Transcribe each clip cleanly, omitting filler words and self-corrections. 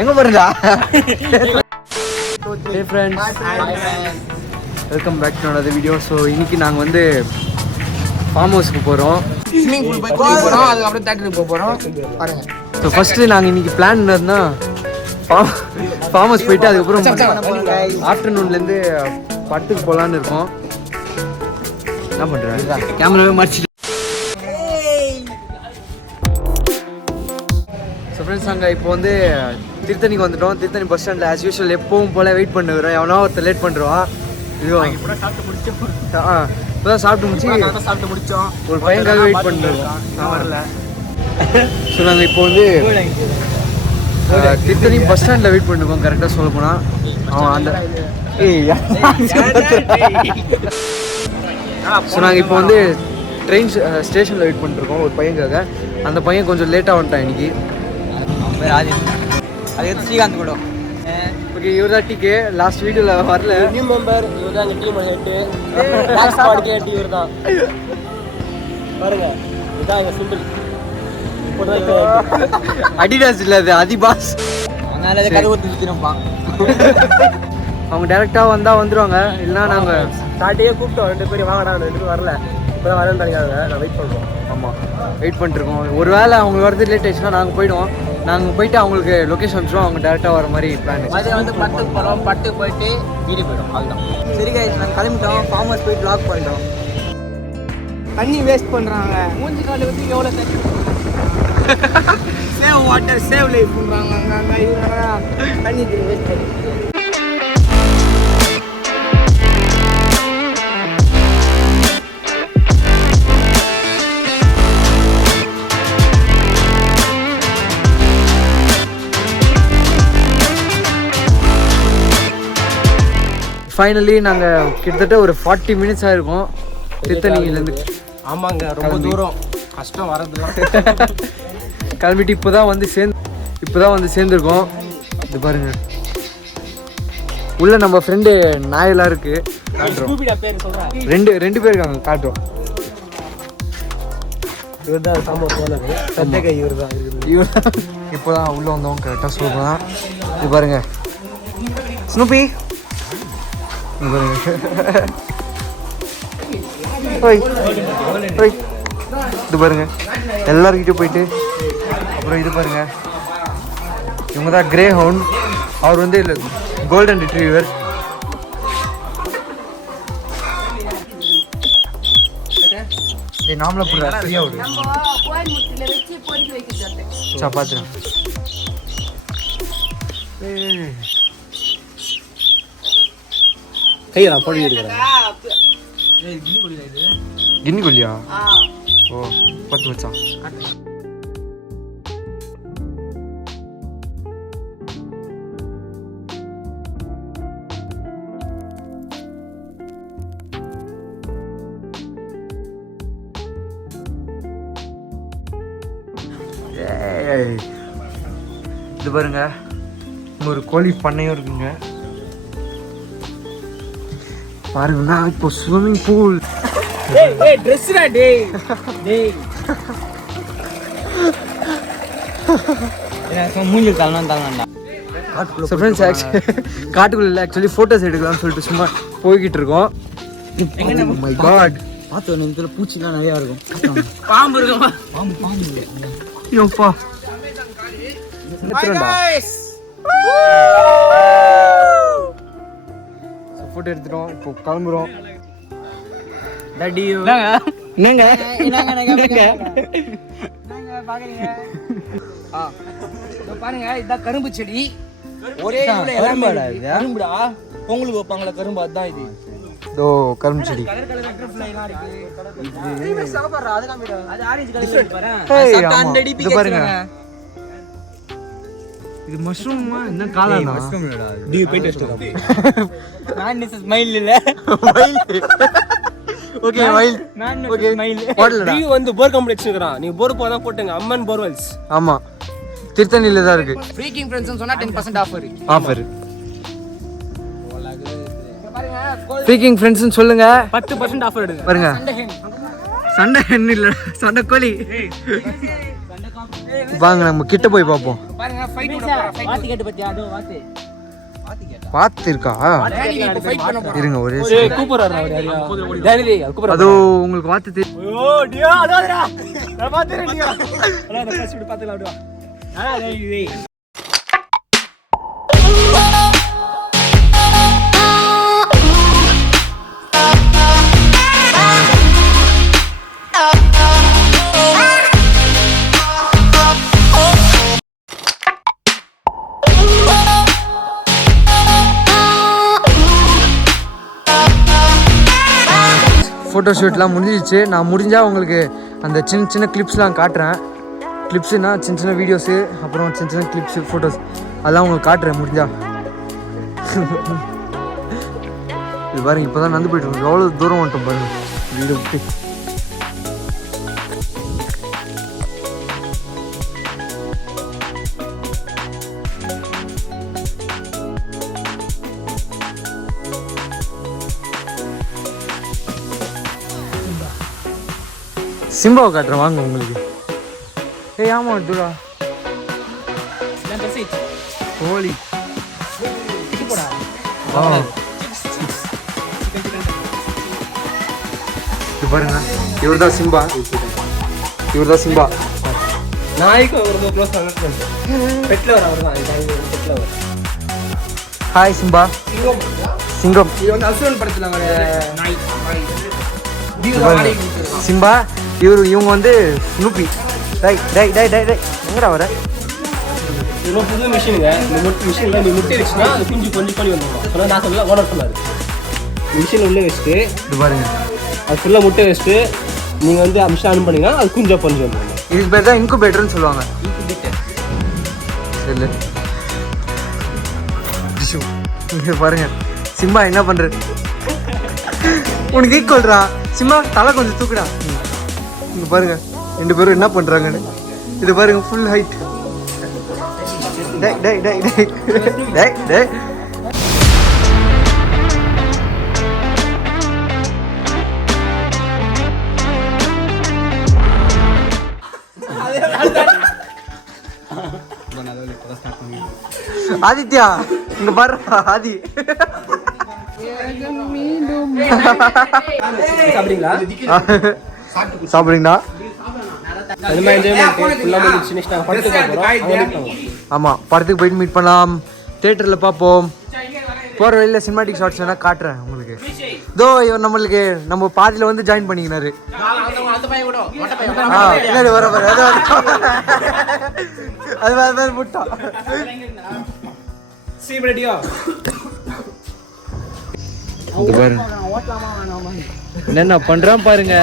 எங்க போறீங்களா? Hey friends, welcome back to another video. So இன்னைக்கு நாங்க வந்து ஃபார்ம் ஹவுஸ்க்கு போறோம். ஸ்விமிங் பூல் போய் குளிக்க போறோம். அதுக்கு அப்புறம் தியேட்டருக்கு போக போறோம். பாருங்க. ஸோ ஃபர்ஸ்ட் நாங்க இன்னைக்கு பிளான் என்னதுன்னா ஃபார்ம் ஹவுஸ் போயிட்டு அதுக்கப்புறம் ஆஃப்டர்நூன்லேருந்து படத்துக்கு போகலான்னு இருக்கோம். என்ன பண்ணுறேன் கேமராவே மறைச்சிட்டு. ஸோ ஃப்ரெண்ட்ஸ் நாங்கள் இப்போ வந்து திருத்தணிக்கு வந்துட்டோம். திருத்தணி பஸ் ஸ்டாண்டில் ஆஸ் யூஷுவல் எப்பவும் போல் வெயிட் பண்ணுறோம். எவனோ ஒருத்தர் லேட் பண்ணுறான். இதுவும் இப்போதான் சாப்பிட்டு முடிச்சோம். ஒரு பையனுக்காக வெயிட் பண்ணுறோம். நான் வரல. ஸோ நாங்கள் இப்போ வந்து திருத்தணி பஸ் ஸ்டாண்டில் வெயிட் பண்ணிருக்கோம். கரெக்டாக சொல்ல போனால் அவன் அந்த ஸோ நாங்கள் இப்போ வந்து ட்ரெயின் ஸ்டேஷனில் வெயிட் பண்ணிருக்கோம் ஒரு பையனுக்காக. அந்த பையன் கொஞ்சம் லேட்டாக வந்துட்டான் இன்னைக்கு. அது ஸ்ரீகாந்த் கூட. ஓகே, இவர் தான் டிகே. லாஸ்ட் வீடியோவில் வரல. நியூ மெம்பர் இவர் தான். எங்கள் டீம் ஹெட்டு ஹெட் இவர் தான். பாருங்க, இதான் எங்கள் சிம்பிள். அடிடாஸ் இல்லை, அது அதிபாஸ். அதனால கதவு திருத்தினப்பா. அவங்க டேரெக்டாக வந்தால் வந்துடுவாங்க. இல்லைனா நாங்கள் ஸ்டார்டிங்கே கூப்பிட்டோம். 2 பேரும் வாங்கடா, 2 பேரும் வரல. இப்போ தான் வரேன்னு நினைக்காங்க. நான் வெயிட் பண்ணுறோம். ஆமாம், வெயிட் பண்ணிட்டுருக்கோம். ஒரு வேளை அவங்களுக்கு வரது லேட் ஆயிடுச்சுன்னா நாங்கள் போயிடுவோம். நாங்கள் போயிட்டு அவங்களுக்கு லொக்கேஷன் வச்சுருவோம். அவங்க டேரெக்டாக வர மாதிரி பிளான். அது வந்து பட்டுக்கு போகிறோம். பட்டுக்கு போயிட்டு வீடு போயிடும். அதுதான் சரி கைஸ். நாங்கள் கிளம்பிட்டோம். ஃபார்ம் ஹவுஸ் போயிட்டு லாக் பண்ணிட்டோம். தண்ணி வேஸ்ட் பண்ணுறாங்க. மூஞ்சி காட்டு வந்து எவ்வளோ தண்ணி. சேவ் வாட்டர் சேவ் லைஃப் பண்ணுறாங்க. தண்ணி வேஸ்ட் பண்ணி ஃபைனலி நாங்கள் கிட்டத்தட்ட ஒரு 40 மினிட்ஸ் ஆகிருக்கோம் திருத்தணியிலேருந்து. ஆமாங்க, ரொம்ப தூரம், கஷ்டம் வரதுலாம். கிளம்பிட்டு இப்போ தான் வந்து சேர்ந்துருக்கோம். இது பாருங்க, உள்ள நம்ம ஃப்ரெண்டு நாயெல்லாம் இருக்கு. ரெண்டு பேர் இருக்காங்க, காட்டுறோம். இவர் தான் சத்தியகை. இவர் தான் இப்போ தான் உள்ளே வந்தோம். கரெக்டாக சொல்லுவோம். இது பாருங்க ஸ்னூபி. இது பாருங்க, எல்லாருக்கிட்டையும் போயிட்டு. அப்புறம் இது பாருங்க, இவங்க தான் கிரே ஹவுண்ட். அவர் வந்து கோல்டன் ரிட்ரீவர். நாமளை போடுற ஃப்ரீயா விடு. பார்த்துறேன். கையா போடி எடுக்கிறேன். கின்னி கொல்லியா? ஓ, 10 மச்சான். இது பாருங்க, ஒரு கோழி பண்ணையும் இருக்குங்க. பாருங்கண்ணா, இப்போ ஸ்விம்மிங் பூல். ட்ரெஸ்ஸுடா டேய் டேய். மூஞ்சில் தள்ளணும்டா. காட்டுக்குள்ள ஆக்சுவலி ஃபோட்டோஸ் எடுக்கலாம்னு சொல்லிட்டு சும்மா போய்கிட்டு இருக்கோம். மை காட், பார்த்து இதில் பூச்சிலாம் நிறையா இருக்கும். பாம்பு இருக்குமா? பாம்பு யோப்பா. ஃபோட்டோ எடுத்துட்டோம். இப்போ கிளம்புறோம். பாருங்க, இதுதான் கரும்பு செடி. ஒரே கரும்புடா. பொங்கலுக்கு வைப்பாங்களா கரும்பு, அதுதான் இது. இதோ கரும்பு செடி. பாருங்க, இது மஷ்ரூமா என்ன காளானா? டி போய் டெஸ்ட் பண்ணு. நான் திஸ் இஸ் மைல் இல்ல. Okay mile. Okay mile. போடலடா. டி வந்து போர் காம்ப்ளெக்ஸ் இருக்குறான். நீ போர் போதா போடுங்க. அம்மன் போர்வெல்ஸ். ஆமா, திருத்தணியில தான் இருக்கு. ஃப்ரீக்கிங் ஃப்ரெண்ட்ஸ் சொன்னா 10% ஆஃபர். ஃப்ரீக்கிங் ஃப்ரெண்ட்ஸ்னு சொல்லுங்க. 10% ஆஃபர் எடுங்க. பாருங்க, சண்டை ஹென் இல்ல, சண்டை கோழி. வாங்க நம்ம கிட்ட போய் பார்ப்போம். பாருங்க ஃபைட் விட போறோம். வாத்தி கேட்டு பத்தியா அதோ வாத்தி. பார்த்து இருக்கா ஃபைட் பண்ண போறோம். இருங்க ஒரே கூப்பிடுறாரு அவரு. டேனி கூப்பிடுறாரு. அதோ உங்களுக்கு பார்த்து ஐயோ டியோ அடடா. நான் பாத்துறேன் டியோ. அட அந்த ஃபர்ஸ்ட் விட பாத்துலாம் அப்படிவா. டேய். ஃபோட்டோ ஷூட்லாம் முடிஞ்சிச்சு. நான் முடிஞ்சால் உங்களுக்கு அந்த சின்ன சின்ன கிளிப்ஸ்லாம் காட்டுறேன். கிளிப்ஸுனா சின்ன சின்ன வீடியோஸு, அப்புறம் சின்ன சின்ன கிளிப்ஸு ஃபோட்டோஸ் அதெல்லாம் உங்களுக்கு காட்டுறேன் முடிஞ்சா. இது பாருங்க, இப்போ தான் நடந்து போயிட்டு இருக்கோம். எவ்வளோ தூரம் வந்துட்டோம் பாருங்க வீடு விட்டு. சிம்பாவை காட்டுறேன் வாங்க உங்களுக்கு. ஏய் ஆமாம் துரா கோழி இது பாருங்க, இவர் தான் சிம்பா. இவர் தான் சிம்பா. நாய்க்கு ரொம்ப க்ளோஸ் பெட்ல வர அவர்தான். பெட்ல வர. Hi Simba. சிங்கம். இது வந்து அசுரன் படத்துல வர நாய். சிம்பா. இவங்க வந்து ஸ்னூப்பி. டை டை டை டை டை எங்கடா வர? இது புது மிஷினுங்க. இந்த மிஷினில் நீ முட்டை வச்சுன்னா அது குஞ்சு கொஞ்சம் பண்ணி வந்துடும். சொன்னால் நான் சொல்ல ஓனர் சொன்னார். மிஷின் உள்ளே வச்சுட்டு இது பாருங்க, அது ஃபுல்லாக முட்டை வச்சுட்டு நீங்கள் வந்து மிஷின் ஆன் பண்ணிங்கன்னா அது குஞ்சா பண்ணி வந்துடும். இதுக்கு பேர் தான் இன்குபேட்டர்னு சொல்லுவாங்க. இல்லை இங்கே பாருங்க சிம்பா என்ன பண்ணுறது. உனக்கு ஈக்குவல்றா சிம்பா. தலை கொஞ்சம் தூக்குடா. இங்கே பாருங்க ரெண்டு பேரும் என்ன பண்ணுறாங்கன்னு. இது பாருங்க ஃபுல் ஹைட். டை டை டை டை டை டை. ஆதித்யா இங்க பாரு. ஆதி சாப்பிடுறீங்களா? ஆமாம், படத்துக்கு போயிட்டு மீட் பண்ணலாம். தேட்டரில் பார்ப்போம். போகிற வழியில் சினிமாட்டிக் ஷார்ட்ஸ் வேணால் காட்டுறேன் உங்களுக்கு. இதோ இவர் நம்மளுக்கு நம்ம பாதியில் வந்து ஜாயின் பண்ணிக்கினாரு. பின்னாடி வர பாரு. அது வேறு முட்டா. என்னென்ன பண்றான் பாருங்க.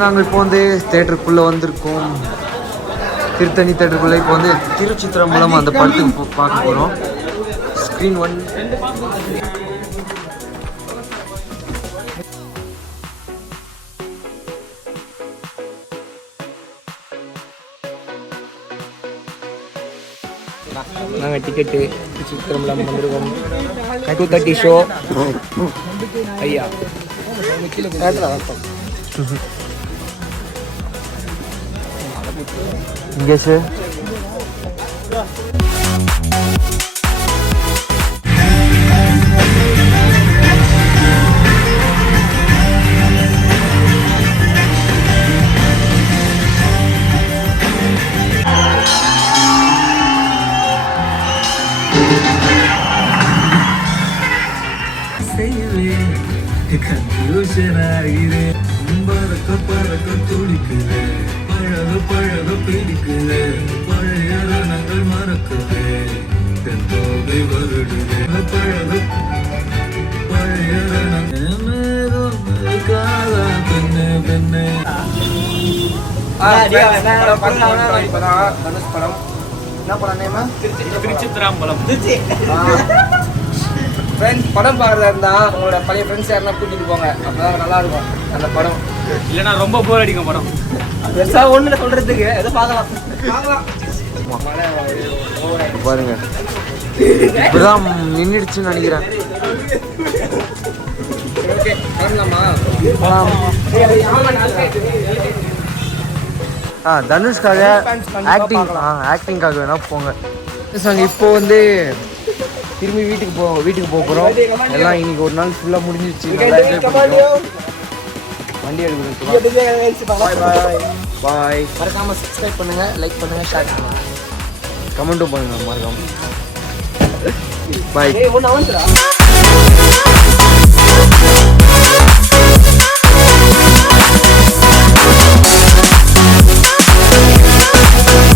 நாங்கள் இப்போ வந்து தேட்டருக்குள்ளே வந்திருக்கோம். திருத்தணி தேட்டருக்குள்ளே இப்போ வந்து திருச்சித்திரம்பலம் அந்த படத்துக்கு பார்க்க போகிறோம். ஸ்க்ரீன் 1. நாங்கள் டிக்கெட்டு திருச்சித்திரம்பலம் வந்திருக்கோம். 2:30 ஷோ. ஐயா இங்கே சார் பறக்க துடிக்குது, பழக பிடிக்குது, பழைய ரணங்கள் மறக்குது, தென்தோகை வருடுது, பழைய ரணங்களுக்காக பெண்ணு பெண்ணு. படம் பார்க்கறதா இருந்தா உங்களோட பழைய ஃப்ரெண்ட்ஸ் யாரெல்லாம் கூட்டிட்டு போங்க. அப்பதான் நல்லா இருக்கும் அந்த படம். இல்லைன்னா ரொம்ப போர் அடிக்கும் படம். பெருசா ஒண்ணுல சொல்றதுக்கு எதை பார்க்கலாம். பாருங்க இப்பதான் நின்றுடுச்சுன்னு நினைக்கிறேன். தனுஷ்காக ஆக்டிங்காக வேணா போங்க. நாங்கள் இப்போ வந்து திரும்பி வீட்டுக்கு போக போகிறோம். எல்லாம் இன்னைக்கு ஒரு நாள் ஃபுல்லாக முடிஞ்சிருச்சு. வண்டி எடுக்கணும். பாய். மறக்காம சப்ஸ்கிரைப் பண்ணுங்க, லைக் பண்ணுங்க, ஷேர் பண்ணுங்க, கமெண்ட்டும் பண்ணுங்க மறக்காம. பாய். ஒன்று அவன்ஸ்டா.